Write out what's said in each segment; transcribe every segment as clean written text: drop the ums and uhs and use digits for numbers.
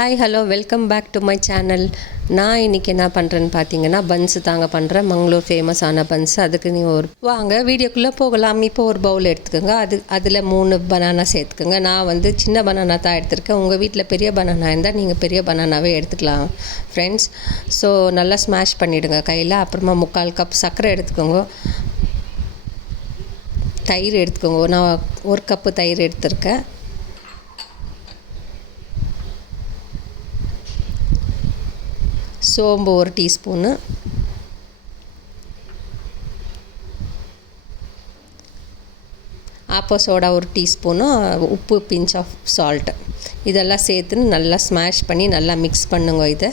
Hi hello welcome back to my channel. நான் இன்றைக்கி என்ன பண்ணுறேன்னு பார்த்தீங்கன்னா பன்ஸு தாங்க பண்ணுறேன். மங்களூர் ஃபேமஸான பன்ஸு. அதுக்கு நீங்கள் வாங்க வீடியோக்குள்ளே போகலாம். இப்போ ஒரு பவுல் எடுத்துக்கோங்க. அதில் 3 பனானா சேர்த்துக்கோங்க. நான் சின்ன பனானா தான் எடுத்திருக்கேன். உங்கள் வீட்டில் பெரிய பனானா இருந்தால் நீங்கள் பெரிய பனானாவே எடுத்துக்கலாம் ஃப்ரெண்ட்ஸ். ஸோ நல்லா ஸ்மாஷ் பண்ணிவிடுங்க கையில். அப்புறமா 3/4 கப் சர்க்கரை எடுத்துக்கோங்க. தயிர் எடுத்துக்கோங்க. நான் 1 கப்பு தயிர் எடுத்திருக்கேன். சோம்பு 1 டீஸ்பூனு, ஆப்போ சோடா 1 டீஸ்பூனு, உப்பு பிஞ்ச் ஆஃப் சால்ட்டு இதெல்லாம் சேர்த்து நல்லா ஸ்மாஷ் பண்ணி நல்லா மிக்ஸ் பண்ணுங்க. இதை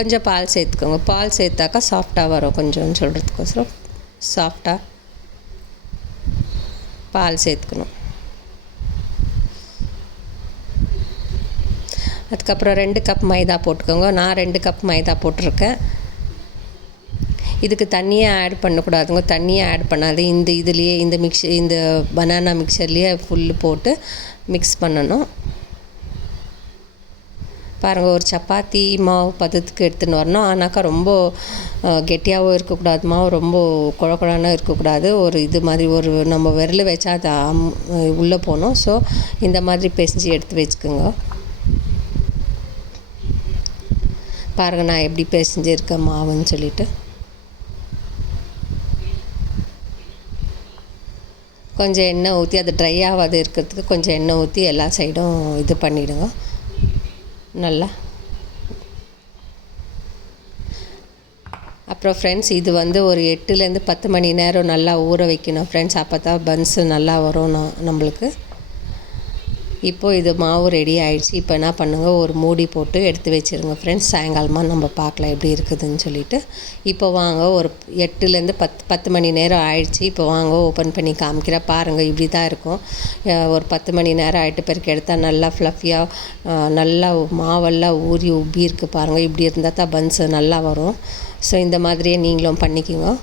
கொஞ்சம் பால் சேர்த்துக்கோங்க. பால் சேர்த்தாக்கா சாஃப்டாக வரும். கொஞ்சம் சொல்கிறதுக்கோசரம் சாஃப்டாக பால் சேர்த்துக்கணும். அதுக்கப்புறம் 2 கப் மைதா போட்டுக்கோங்க. நான் 2 கப் மைதா போட்டிருக்கேன். இதுக்கு தண்ணியே ஆட் பண்ணக்கூடாதுங்க. தண்ணியே ஆட் பண்ணாது. இதுலேயே இந்த பனானா மிக்சர்லேயே ஃபுல்லு போட்டு மிக்ஸ் பண்ணணும். பாருங்கள், ஒரு சப்பாத்தி மாவு பதத்துக்கு எடுத்துன்னு வரணும். ஆனாக்கா ரொம்ப கெட்டியாகவும் இருக்கக்கூடாது, மாவு ரொம்ப குழக்குழான இருக்கக்கூடாது. இது மாதிரி நம்ம விரல் வச்சா அது உள்ளே போகணும். ஸோ இந்த மாதிரி பிசைஞ்சு எடுத்து வச்சுக்கோங்க. பாருங்கள் நான் எப்படி பிசைஞ்சிருக்கேன் மாவுன்னு சொல்லிட்டு. கொஞ்சம் எண்ணெய் ஊற்றி அது ட்ரை ஆகாது இருக்கிறதுக்கு கொஞ்சம் எண்ணெய் ஊற்றி எல்லா சைடும் இது பண்ணிவிடுங்க நல்லா. அப்புறம் ஃப்ரெண்ட்ஸ், இது ஒரு 8லேருந்து 10 மணி நேரம் நல்லா ஊற வைக்கணும் ஃப்ரெண்ட்ஸ். அப்போ தான் பன்ஸு நல்லா வரும் நம்மளுக்கு. இப்போது இது மாவு ரெடி ஆகிடுச்சு. இப்போ என்ன பண்ணுங்கள், ஒரு மூடி போட்டு எடுத்து வச்சுருங்க ஃப்ரெண்ட்ஸ். சாயங்காலமாக நம்ம பார்க்கலாம் எப்படி இருக்குதுன்னு சொல்லிட்டு. இப்போ வாங்க, ஒரு 8லேருந்து 10 மணி நேரம் ஆயிடுச்சு. இப்போ வாங்க ஓப்பன் பண்ணி காமிக்கிறேன். பாருங்கள், இப்படி தான் இருக்கும். ஒரு 10 மணி நேரம் ஆகிட்டு பிறகு எடுத்தால் நல்லா ஃப்ளஃபியாக நல்லா மாவெல்லாம் ஊறி உப்பி இருக்குது. பாருங்கள், இப்படி இருந்தால் தான் பன்ஸு நல்லா வரும். ஸோ இந்த மாதிரியே நீங்களும் பண்ணிக்கோங்க.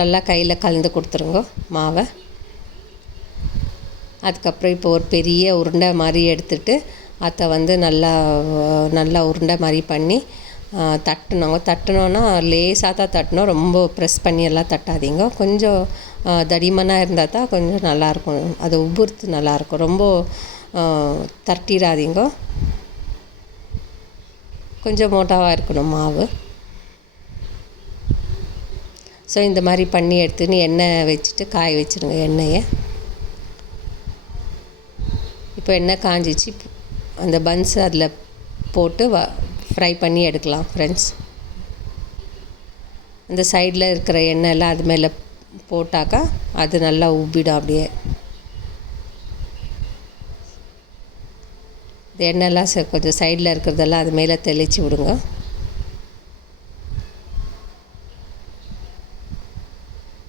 நல்லா கையில் கலந்து கொடுத்துருங்க மாவை. அதுக்கப்புறம் இப்போ ஒரு பெரிய உருண்டை மாதிரி எடுத்துகிட்டு அதை நல்லா உருண்டை மாதிரி பண்ணி தட்டினோன்னா லேசாக தான் தட்டணும். ரொம்ப ப்ரெஸ் பண்ணி எல்லாம் தட்டாதீங்க. கொஞ்சம் தடிமனாக இருந்தால் தான் கொஞ்சம் நல்லாயிருக்கும். அது உபுர்த்து நல்லாயிருக்கும். ரொம்ப தட்டிடாதீங்க. கொஞ்சம் மோட்டாவாக இருக்கணும் மாவு. ஸோ இந்த மாதிரி பண்ணி எடுத்துன்னு எண்ணெய் வச்சுட்டு காய வச்சுருங்க எண்ணெயை. இப்போ எண்ணெய் காஞ்சிச்சு. அந்த பன்ஸு அதில் போட்டு ஃப்ரை பண்ணி எடுக்கலாம் ஃப்ரெண்ட்ஸ். அந்த சைடில் இருக்கிற எண்ணெயெல்லாம் அது மேலே போட்டாக்கா அது நல்லா உப்பிடும். அப்படியே இந்த எண்ணெயெல்லாம் கொஞ்சம் சைடில் இருக்கிறதெல்லாம் அது மேலே தெளித்து விடுங்க.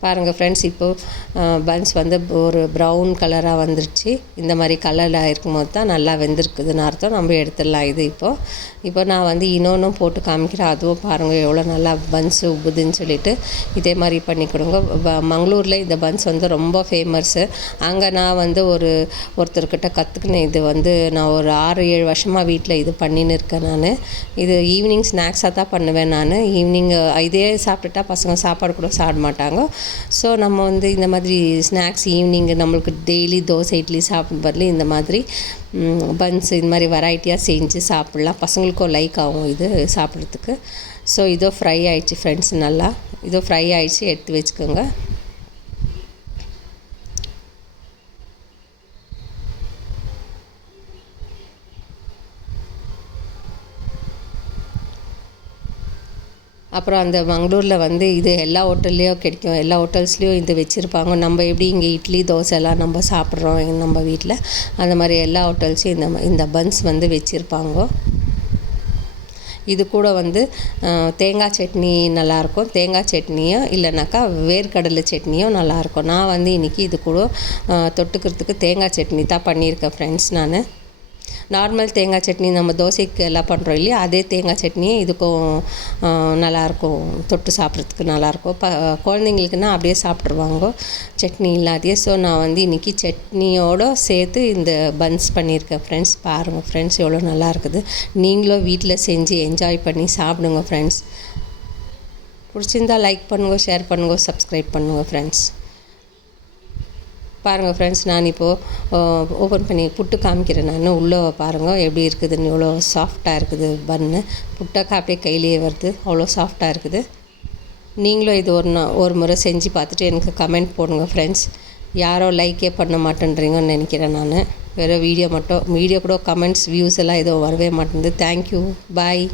பாருங்கள் ஃப்ரெண்ட்ஸ், இப்போது பன்ஸ் ஒரு ப்ரௌன் கலராக வந்துருச்சு. இந்த மாதிரி கலரில் இருக்கும்போது தான் நல்லா வெந்திருக்குதுன்னு அர்த்தம். நம்ம எடுத்துடலாம். இப்போ நான் இன்னொன்றும் போட்டு காமிக்கிறேன். அதுவும் பாருங்கள் எவ்வளோ நல்லா பன்ஸு உப்புதுன்னு சொல்லிட்டு. இதே மாதிரி பண்ணி கொடுங்க. மங்களூரில் இந்த பன்ஸ் ரொம்ப ஃபேமஸ்ஸு. அங்கே நான் ஒருத்தர்கிட்ட கற்றுக்கினேன். நான் ஒரு 6-7 வருஷமாக வீட்டில் இது பண்ணின்னு இருக்கேன். நான் இது ஈவினிங் ஸ்நாக்ஸாக தான் பண்ணுவேன். நான் ஈவினிங் இதே சாப்பிட்டுட்டா பசங்க சாப்பாடு கூட சாப்பிட மாட்டாங்க. ஸோ நம்ம இந்த மாதிரி ஸ்நாக்ஸ் ஈவினிங் நம்மளுக்கு டெய்லி தோசை இட்லி சாப்பிடும் பதில் இந்த மாதிரி பன்ஸ் இந்த மாதிரி வெரைட்டியாக செஞ்சு சாப்பிட்லாம். பசங்களுக்கும் லைக் ஆகும் இது சாப்பிட்றதுக்கு. ஸோ இதோ ஃப்ரை ஆகிடுச்சு ஃப்ரெண்ட்ஸ். நல்லா இதோ ஃப்ரை ஆகிடுச்சு. எடுத்து வச்சுக்கோங்க. அப்புறம் அந்த மங்களூரில் இது எல்லா ஹோட்டல்லையும் கிடைக்கும். எல்லா ஹோட்டல்ஸ்லேயும் இது வச்சுருப்பாங்க. நம்ம எப்படி இங்கே இட்லி தோசை எல்லாம் நம்ம சாப்பிட்றோம் நம்ம வீட்டில், அந்த மாதிரி எல்லா ஹோட்டல்ஸையும் இந்த பன்ஸ் வச்சுருப்பாங்க. இது கூட தேங்காய் சட்னி நல்லாயிருக்கும். தேங்காய் சட்னியும் இல்லைனாக்கா வேர்க்கடலை சட்னியும் நல்லாயிருக்கும். நான் இன்றைக்கி இது கூட தொட்டுக்கிறதுக்கு தேங்காய் சட்னி தான் பண்ணியிருக்கேன் ஃப்ரெண்ட்ஸ். நான் நார்மல் தேங்காய் சட்னி நம்ம தோசைக்கு எல்லாம் பண்ணுறோம் இல்லையா, அதே தேங்காய் சட்னியே இதுக்கும் நல்லாயிருக்கும், தொட்டு சாப்பிட்றதுக்கு நல்லாயிருக்கும். குழந்தைங்களுக்குன்னா அப்படியே சாப்பிட்ருவாங்க சட்னி இல்லாதையே. ஸோ நான் வந்து இன்றைக்கி சட்னியோடு சேர்த்து இந்த பன்ஸ் பண்ணியிருக்கேன் ஃப்ரெண்ட்ஸ். பாருங்கள் ஃப்ரெண்ட்ஸ் எவ்வளோ நல்லா இருக்குது. நீங்களும் வீட்டில் செஞ்சு என்ஜாய் பண்ணி சாப்பிடுங்க ஃப்ரெண்ட்ஸ். பிடிச்சிருந்தா லைக் பண்ணுங்க, ஷேர் பண்ணுங்க, சப்ஸ்கிரைப் பண்ணுங்கள் ஃப்ரெண்ட்ஸ். பாருங்கள் ஃப்ரெண்ட்ஸ், நான் இப்போது ஓப்பன் பண்ணி புட்டு காமிக்கிறேன். நான் உள்ளே பாருங்கள் எப்படி இருக்குதுன்னு, எவ்வளோ சாஃப்டாக இருக்குது பன்னு. புட்டாக்கா அப்படியே கையிலேயே வருது, அவ்வளோ சாஃப்டாக இருக்குது. நீங்களும் இது ஒரு முறை செஞ்சு பார்த்துட்டு எனக்கு கமெண்ட் போடுங்க ஃப்ரெண்ட்ஸ். யாரோ லைக்கே பண்ண மாட்டேன்றீங்கன்னு நினைக்கிறேன். நான் வேறு வீடியோ கூட கமெண்ட்ஸ் வியூஸ் எல்லாம் எதுவும் வரவே மாட்டேங்குது. தேங்க்யூ, பாய்.